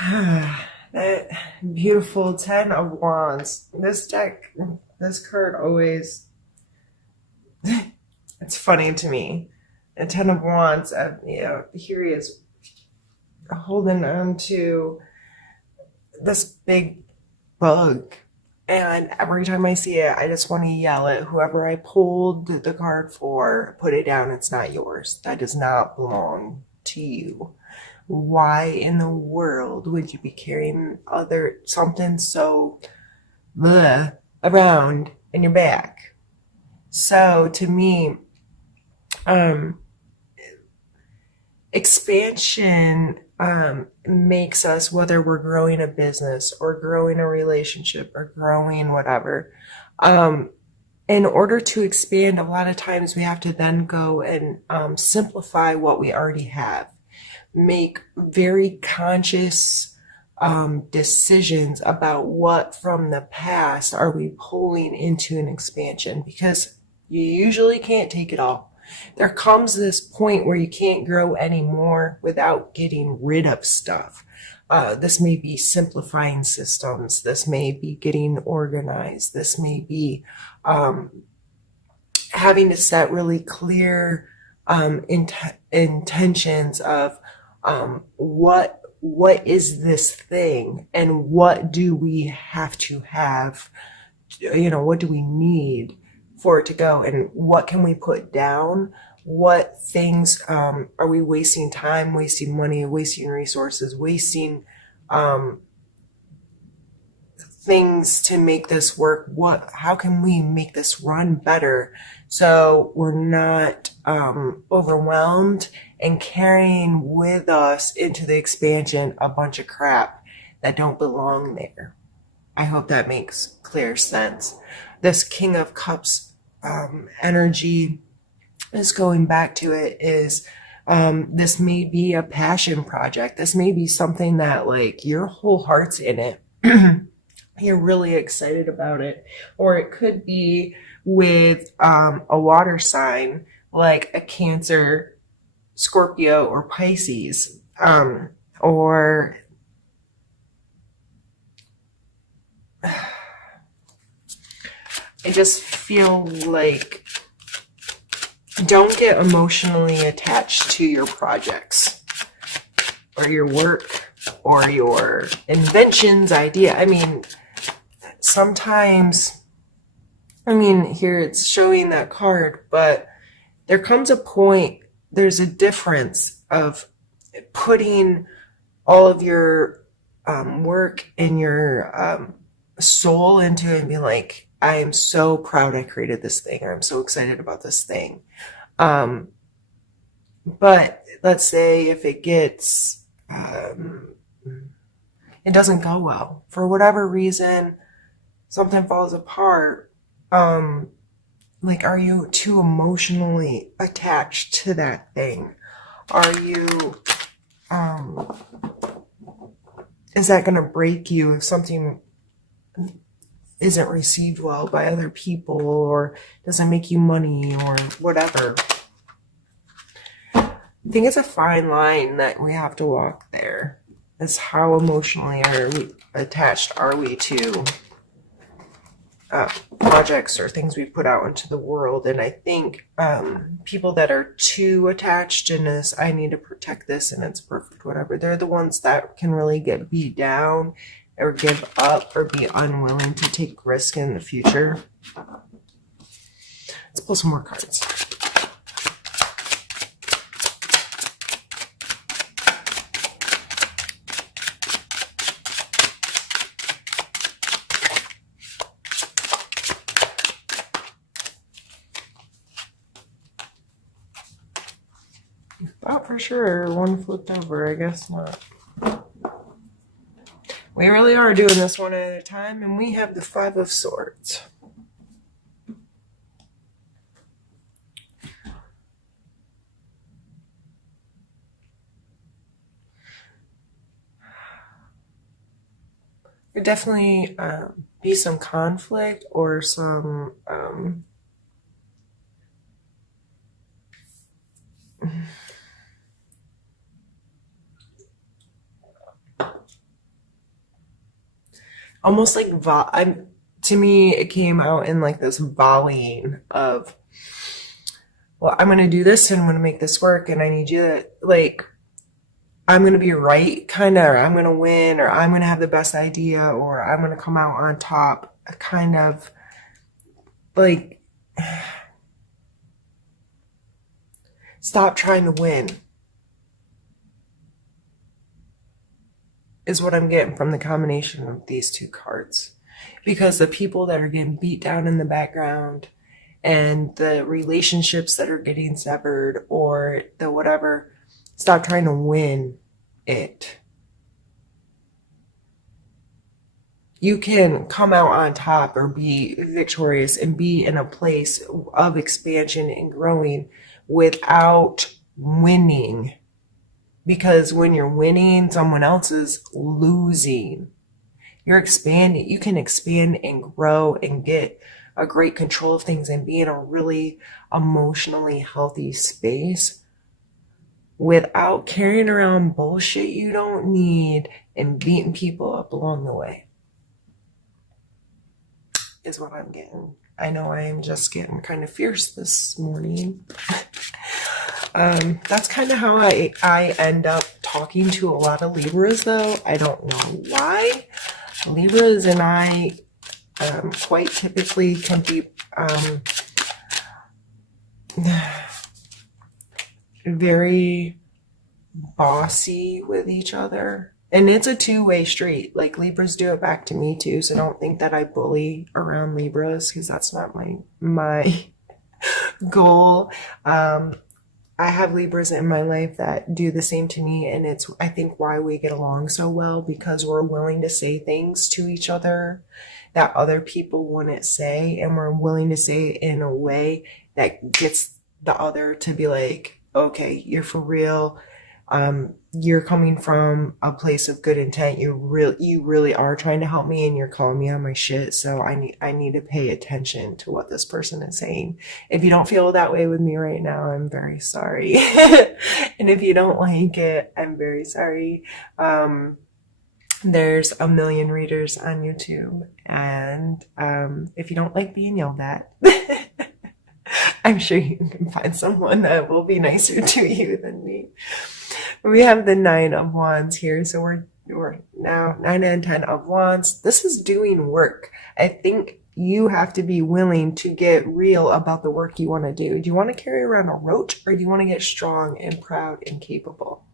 That beautiful Ten of Wands. This deck, this card always, it's funny to me. The Ten of Wands, here he is holding on to this big bug. And every time I see it, I just want to yell at whoever I pulled the card for, put it down, it's not yours. That does not belong to you. Why in the world would you be carrying something so bleh around in your back? So to me, um, expansion makes us, whether we're growing a business or growing a relationship or growing whatever, in order to expand, a lot of times we have to then go and simplify what we already have, make very conscious decisions about what from the past are we pulling into an expansion, because you usually can't take it all. There comes this point where you can't grow anymore without getting rid of stuff. This may be simplifying systems. This may be getting organized. This may be having to set really clear intentions of what is this thing, and what do we have to have, what do we need for it to go, and what can we put down, what things are we wasting time, wasting money, wasting resources, wasting things to make this work. How can we make this run better so we're not overwhelmed and carrying with us into the expansion a bunch of crap that don't belong there? I hope that makes clear sense. This King of Cups energy is going back to it, is this may be a passion project. This may be something that like your whole heart's in it. You're really excited about it. Or it could be with a water sign like a Cancer, Scorpio, or Pisces. Or I just feel like don't get emotionally attached to your projects or your work or your inventions, idea. I mean, sometimes, here it's showing that card, but there comes a point, there's a difference of putting all of your work and your soul into it and being like, I am so proud I created this thing, or I'm so excited about this thing. But let's say if it gets, it doesn't go well for whatever reason, something falls apart. Like, are you too emotionally attached to that thing? Are you, is that going to break you if something isn't received well by other people, or doesn't make you money, or whatever? I think it's a fine line that we have to walk there. Is how emotionally attached are we to projects or things we put out into the world. And I think people that are too attached in this, I need to protect this and it's perfect, whatever, they're the ones that can really get beat down or give up or be unwilling to take risk in the future. Let's pull some more cards. Thought for sure one flipped over, I guess not. We really are doing this one at a time, and we have the Five of Swords. There'd definitely be some conflict or some almost like to me it came out in like this volleying of, well, I'm going to do this and I'm going to make this work and I need you to like, I'm going to be right kind of, or I'm going to win, or I'm going to have the best idea, or I'm going to come out on top, kind of like, stop trying to win is what I'm getting from the combination of these two cards. Because the people that are getting beat down in the background and the relationships that are getting severed or the whatever, stop trying to win it. You can come out on top or be victorious and be in a place of expansion and growing without winning. Because when you're winning, someone else is losing. You're expanding. You can expand and grow and get a great control of things and be in a really emotionally healthy space without carrying around bullshit you don't need and beating people up along the way. Is what I'm getting. I know I am just getting kind of fierce this morning. That's kind of how I end up talking to a lot of Libras, though. I don't know why. Libras and I quite typically can be very bossy with each other. And it's a two-way street. Like, Libras do it back to me too, so don't think that I bully around Libras, because that's not my goal. I have Libras in my life that do the same to me, and it's, I think, why we get along so well, because we're willing to say things to each other that other people wouldn't say, and we're willing to say it in a way that gets the other to be like, okay, you're for real. You're coming from a place of good intent. You really are trying to help me, and you're calling me on my shit. So I need to pay attention to what this person is saying. If you don't feel that way with me right now, I'm very sorry. And if you don't like it, I'm very sorry. There's a million readers on YouTube, and if you don't like being yelled at, I'm sure you can find someone that will be nicer to you than me. We have the 9 of Wands here, so we're now 9 and 10 of Wands. This is doing work. I think you have to be willing to get real about the work you want to do. Do you want to carry around a roach, or do you want to get strong and proud and capable?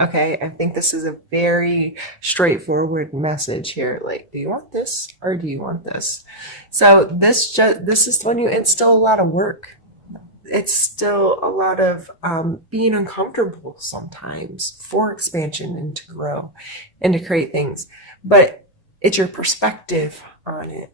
Okay, I think this is a very straightforward message here. Like, do you want this or do you want this? So this is telling you it's still a lot of work. It's still a lot of being uncomfortable sometimes for expansion and to grow and to create things. But it's your perspective on it.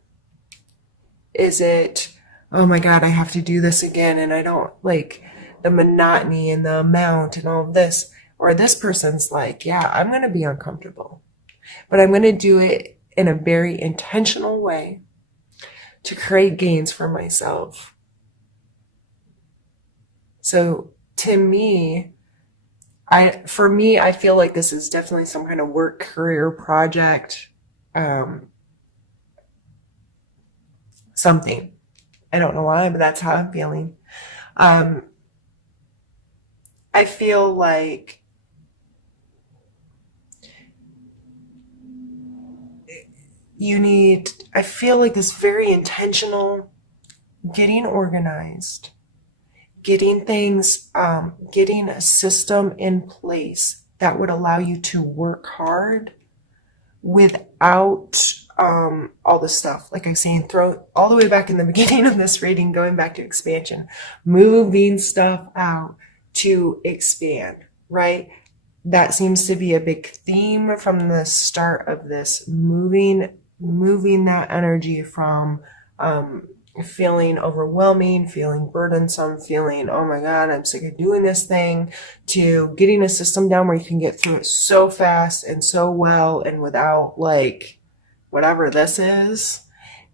Is it, oh my God, I have to do this again, and I don't like the monotony and the amount and all of this? Or this person's like, yeah, I'm going to be uncomfortable, but I'm going to do it in a very intentional way to create gains for myself. So to me, I feel like this is definitely some kind of work, career, project, something. I don't know why, but that's how I'm feeling. I feel like I feel like this very intentional, getting organized, getting things, getting a system in place that would allow you to work hard without all the stuff. Like I'm saying, throw all the way back in the beginning of this reading, going back to expansion, moving stuff out to expand, right? That seems to be a big theme from the start of this, moving that energy from feeling overwhelming, feeling burdensome, feeling, oh my God, I'm sick of doing this thing, to getting a system down where you can get through it so fast and so well and without like whatever this is.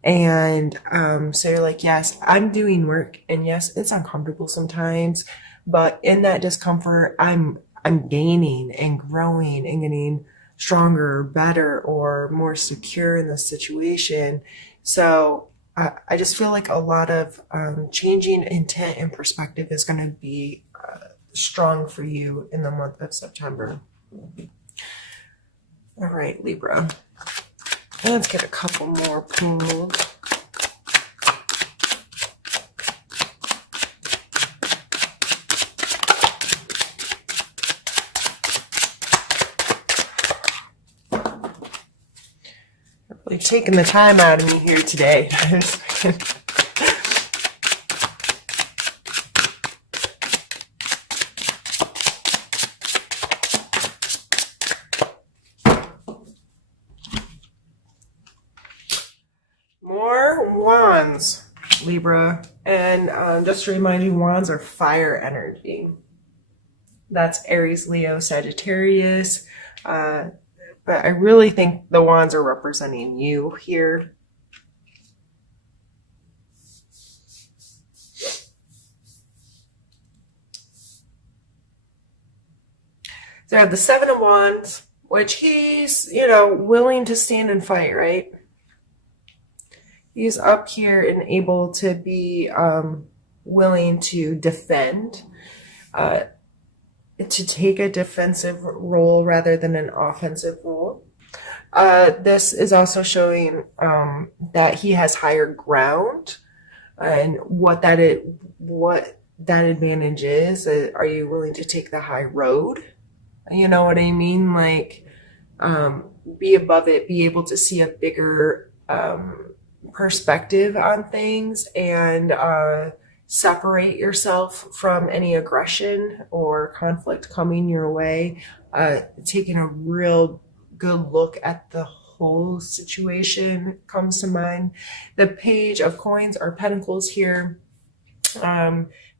And so you're like, yes, I'm doing work, and yes, it's uncomfortable sometimes, but in that discomfort, I'm gaining and growing and getting stronger, better, or more secure in the situation. So I just feel like a lot of changing intent and perspective is going to be strong for you in the month of September. All right, Libra. Let's get a couple more pulled. Really taking the time out of me here today. More wands, Libra. And just to remind you, wands are fire energy. That's Aries, Leo, Sagittarius. But I really think the wands are representing you here. So I have the Seven of Wands, which he's, willing to stand and fight, right? He's up here and able to be willing to defend, to take a defensive role rather than an offensive role. This is also showing that he has higher ground, and what that advantage is. Are you willing to take the high road? You know what I mean? Like, be above it, be able to see a bigger perspective on things, and separate yourself from any aggression or conflict coming your way. Taking a real good look at the whole situation comes to mind. The Page of Coins or Pentacles here.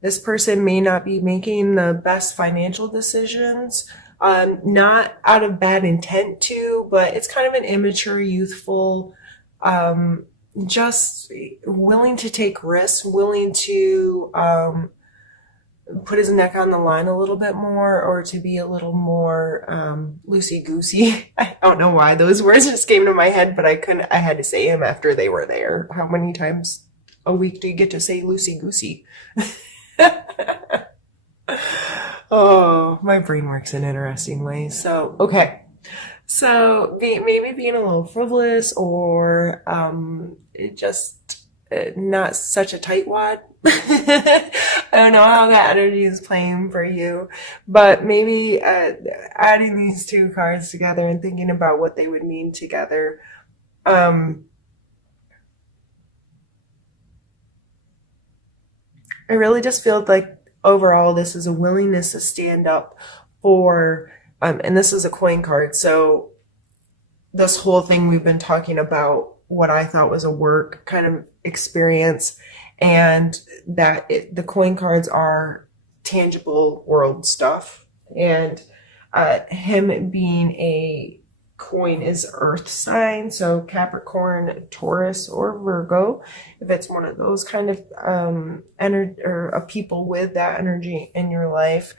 This person may not be making the best financial decisions, not out of bad intent to, but it's kind of an immature, youthful, just willing to take risks, willing to put his neck on the line a little bit more, or to be a little more loosey-goosey. I don't know why those words just came to my head, but I had to say them after they were there. How many times a week do you get to say loosey-goosey? Oh, my brain works in interesting ways. So, okay. So maybe being a little frivolous, or just not such a tightwad. I don't know how that energy is playing for you, but maybe adding these two cards together and thinking about what they would mean together. I really just feel like overall this is a willingness to stand up for, and this is a coin card. So this whole thing we've been talking about what I thought was a work kind of experience, and that the coin cards are tangible world stuff. And him being a coin is earth sign, so Capricorn, Taurus, or Virgo, if it's one of those kind of energy, or people with that energy in your life.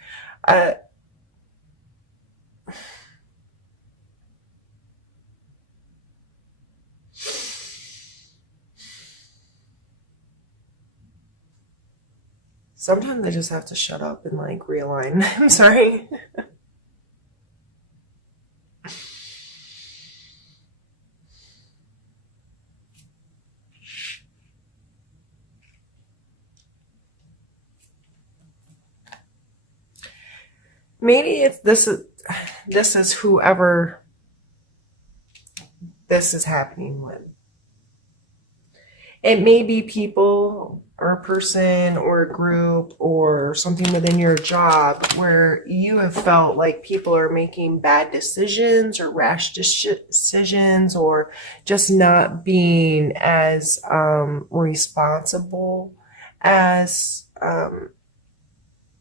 Sometimes I just have to shut up and like realign. I'm sorry. Maybe it's this is whoever this is happening with. It may be people or a person or a group or something within your job where you have felt like people are making bad decisions or rash decisions, or just not being as responsible as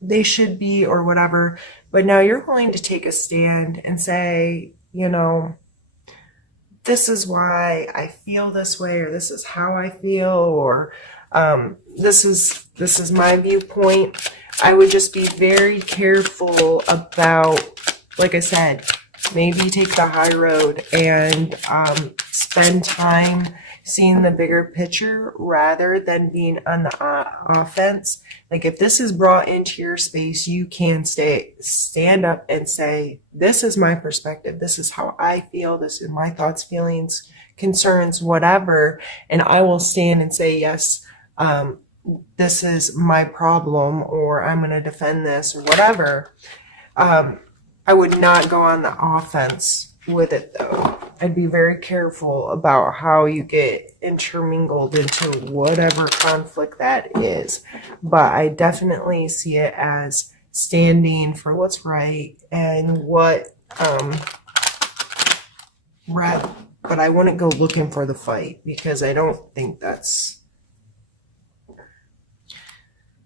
they should be, or whatever. But now you're willing to take a stand and say, this is why I feel this way, or this is how I feel, or this is my viewpoint. I would just be very careful about, like I said, Maybe take the high road and spend time seeing the bigger picture rather than being on the offense. Like if this is brought into your space, you can stand up and say, this is my perspective. This is how I feel. This is my thoughts, feelings, concerns, whatever. And I will stand and say, yes, this is my problem, or I'm going to defend this, or whatever. I would not go on the offense with it, though. I'd be very careful about how you get intermingled into whatever conflict that is. But I definitely see it as standing for what's right and what, but I wouldn't go looking for the fight, because I don't think that's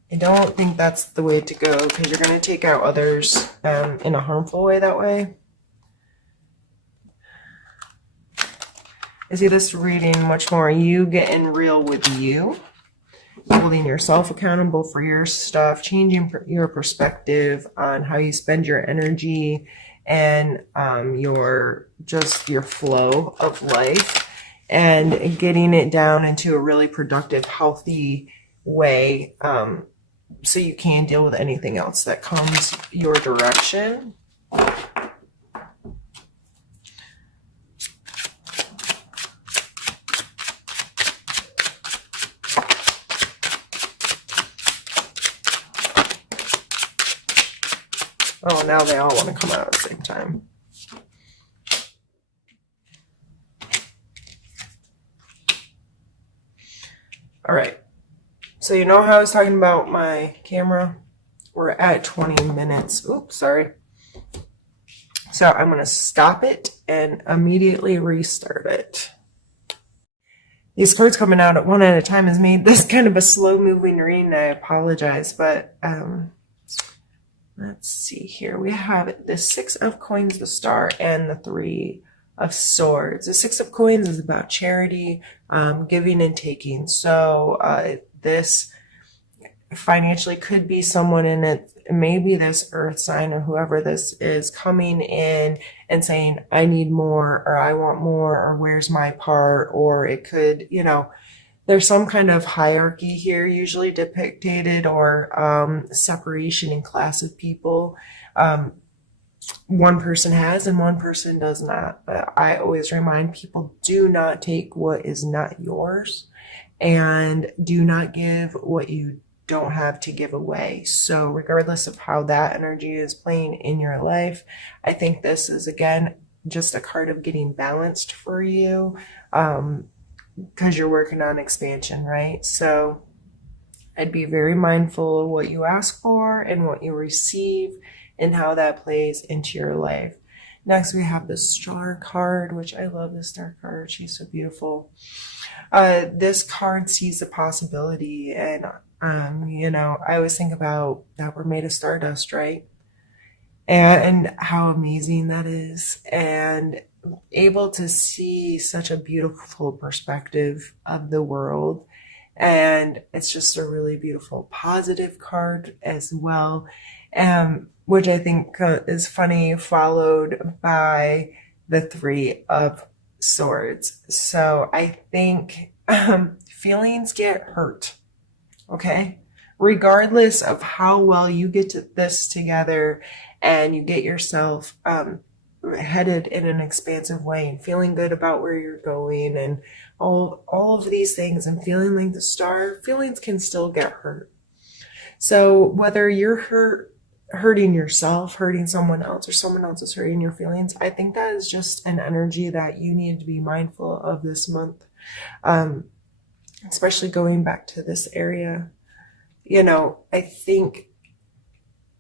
the way to go, because you're going to take out others in a harmful way that way. I see this reading much more you getting real with you, holding yourself accountable for your stuff, changing your perspective on how you spend your energy and your flow of life, and getting it down into a really productive, healthy way, so you can deal with anything else that comes your direction. Oh, now they all want to come out at the same time. All right. So you know how I was talking about my camera? We're at 20 minutes. Oops, sorry. So I'm going to stop it and immediately restart it. These cards coming out at one at a time has made this kind of a slow moving reading. I apologize, but let's see here. We have the 6 of Coins, the Star, and the 3 of Swords. The 6 of Coins is about charity, giving and taking. So this financially could be someone in it, maybe this earth sign or whoever this is, coming in and saying, I need more, or I want more, or where's my part? Or it could, there's some kind of hierarchy here, usually depicted, or separation in class of people. One person has and one person does not. But I always remind people, do not take what is not yours, and do not give what you don't have to give away. So regardless of how that energy is playing in your life, I think this is, again, just a card of getting balanced for you, because you're working on expansion, right? So I'd be very mindful of what you ask for and what you receive and how that plays into your life. Next, we have the Star card, which I love this Star card. She's so beautiful. This card sees the possibility, and I always think about that we're made of stardust, right? And how amazing that is, and able to see such a beautiful perspective of the world. And it's just a really beautiful, positive card as well, which I think is funny, followed by the 3 of Swords. So I think feelings get hurt, okay? Regardless of how well you get this together and you get yourself headed in an expansive way and feeling good about where you're going and all of these things and feeling like the star, feelings can still get hurt. So whether you're hurting yourself, hurting someone else, or someone else is hurting your feelings, I think that is just an energy that you need to be mindful of this month, especially going back to this area. I think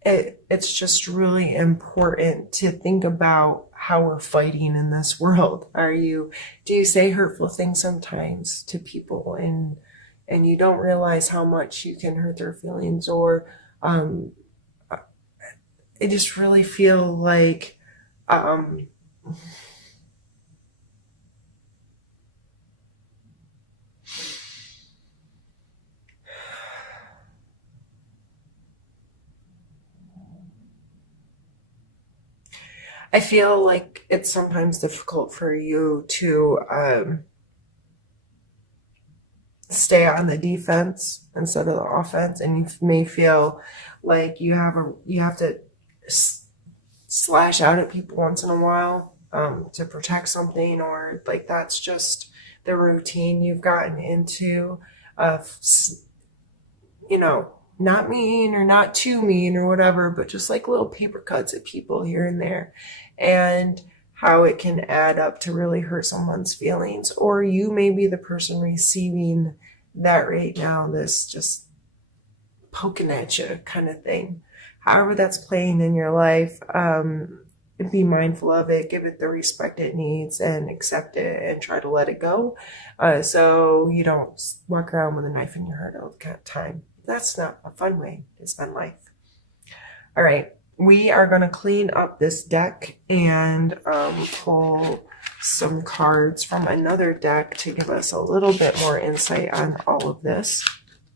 it's just really important to think about how we're fighting in this world. Do you say hurtful things sometimes to people and you don't realize how much you can hurt their feelings? Or I just really feel like I feel like it's sometimes difficult for you to stay on the defense instead of the offense, and you may feel like you have to slash out at people once in a while to protect something, or like that's just the routine you've gotten into of, you know, not mean or not too mean or whatever, but just like little paper cuts at people here and there, and how it can add up to really hurt someone's feelings. Or you may be the person receiving that right now, this just poking at you kind of thing. However that's playing in your life, be mindful of it, give it the respect it needs, and accept it and try to let it go, so you don't walk around with a knife in your heart all the time. That's not a fun way to spend life. All right, we are going to clean up this deck and pull some cards from another deck to give us a little bit more insight on all of this.